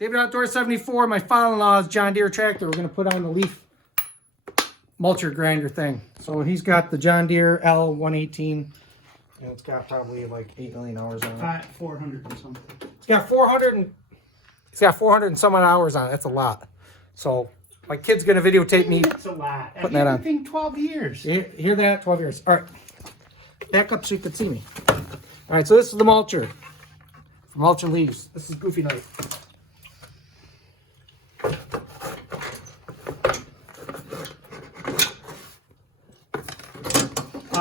David Outdoor 74, my father-in-law's John Deere tractor. We're going to put on the leaf mulcher grinder thing. So he's got the John Deere L118, and it's got probably like 8 million hours on it. 400 or something. It's got 400 and some odd hours on it. That's a lot. So my kid's going to videotape me. That's a lot. Putting that on. I think 12 years. Hear that? 12 years. All right. Back up so you can see me. All right, so this is the mulcher. For mulching leaves. This is Goofy Night.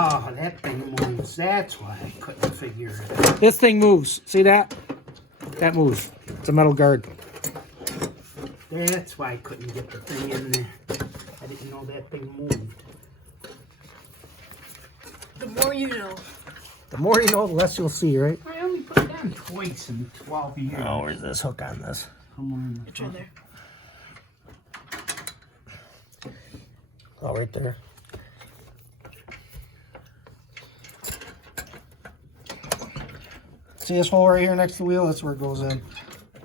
Oh, that thing moves. That's why I couldn't figure it out. This thing moves. See that? That moves. It's a metal guard. That's why I couldn't get the thing in there. I didn't know that thing moved. The more you know. The more you know, the less you'll see, right? I only put it on twice in 12 years. Oh, where's this hook on this? Somewhere in the It's right there. Oh, right there. See this hole right here next to the wheel? That's where it goes in.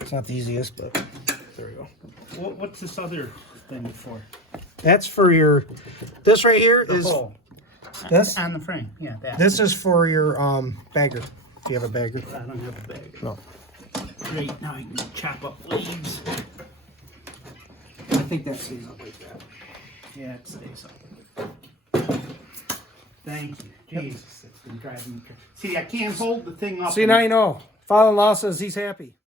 It's not the easiest, but there we go. What's this other thing for? That's for your, this right here is, hole. this? On the frame, yeah, that. This is for your bagger, if you have a bagger. I don't have a bag. No. Great, now I can chop up leaves. I think that stays up like that. Yeah, it stays up. Thank you. Jesus, it's been driving me crazy. See, I can't hold the thing up. See, now you know. Father-in-law says he's happy.